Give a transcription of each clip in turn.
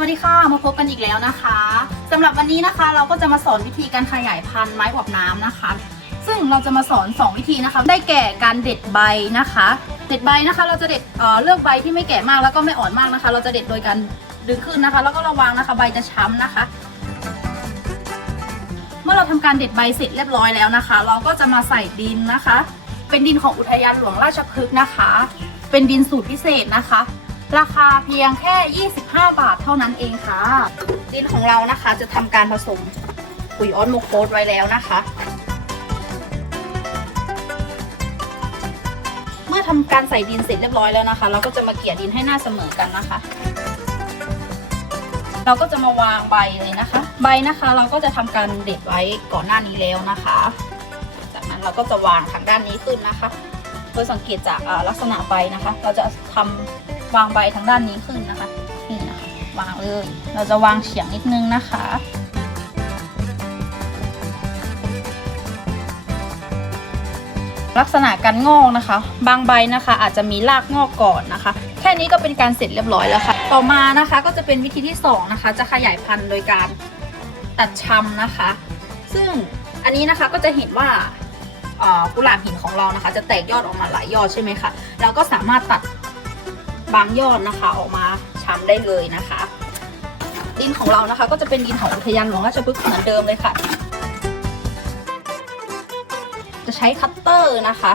วัสดีค่ะมาพบกันอีกแล้วนะคะสำหรับวันนี้นะคะเราก็จะมาสอนวิธีการขยายพันธุ์ไม้อวบน้ำนะคะ ซึ่งเราจะมาสอน 2 วิธีนะคะ ได้แก่การเด็ดใบนะคะ เด็ดใบนะคะ เราจะเด็ดเอ่อเลือกใบที่ไม่แก่มากแล้วก็ไม่อ่อนมากนะคะ เราจะเด็ดโดยการดึงขึ้นนะคะ แล้วก็ระวังนะคะ ใบจะช้ำนะคะ เมื่อเราทำการเด็ดใบเสร็จเรียบร้อยแล้วนะคะ เราก็จะมาใส่ดินนะคะ เป็นดินของอุทยานหลวงราชพฤกษ์นะคะ เป็นดินสูตรพิเศษนะคะ ราคาเพียงแค่ 25 บาทเท่านั้นเองค่ะ ดินของเรานะคะจะทำการผสมปุ๋ยออสโมโคสไว้แล้วนะคะ เมื่อทำการใส่ดินเสร็จเรียบร้อยแล้วนะคะ เราก็จะมาเกี่ยดินให้หน้าเสมอกันนะคะ เราก็จะมาวางใบเลยนะคะ ใบนะคะเราก็จะทำการเด็ดไว้ก่อนหน้านี้แล้วนะคะ จากนั้นเราก็จะวางทางด้านนี้ขึ้นนะคะ ยสังเกตจากลักษณะใบนะคะ เราจะทำวางใบทางด้านนี้ขึ้นนะคะนี่นะคะวางเลยเราจะวางเฉียงนิดนึงนะคะลักษณะการงอกนะคะ บางใบนะคะอาจจะมีรากงอกก่อนนะคะ แค่นี้ก็เป็นการเสร็จเรียบร้อยแล้วค่ะ ต่อมานะคะก็จะเป็นวิธีที่สองนะคะ จะขยายพันธุ์โดยการตัดชำนะคะ ซึ่งอันนี้นะคะก็จะเห็นว่า กุหลาบหินของเรานะคะ จะแตกยอดออกมาหลายยอดใช่ไหมคะเราก็สามารถตัดบางยอดนะคะ ออกมาชำได้เลยนะคะ ดินของเรานะคะ ก็จะเป็นดินของอุทยานหลวงราชพฤกษ์เหมือนเดิมเลยค่ะ จะใช้คัตเตอร์นะคะ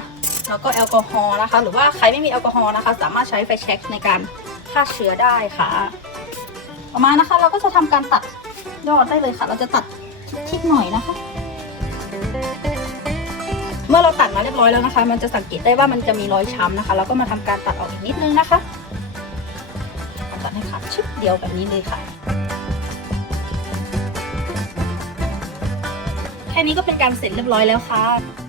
แล้วก็แอลกอฮอล์นะคะ หรือว่าใครไม่มีแอลกอฮอล์นะคะ สามารถใช้ไฟแช็กในการฆ่าเชื้อได้ค่ะต่อมานะคะ เราก็จะทำการตัดยอดได้เลยค่ะ เราจะตัดทิศๆหน่อยนะคะ มื่อเราตัดมาเรียบร้อยแล้วนะคะ มันจะสังเกตได้ว่ามันจะมีรอยช้ำนะคะ แล้วก็มาทำการตัดออกอีกนิดนึงนะคะตัดให้ขาดชิดเดียวแบบนี้เลยค่ะ แค่นี้ก็เป็นการเสร็จเรียบร้อยแล้วค่ะ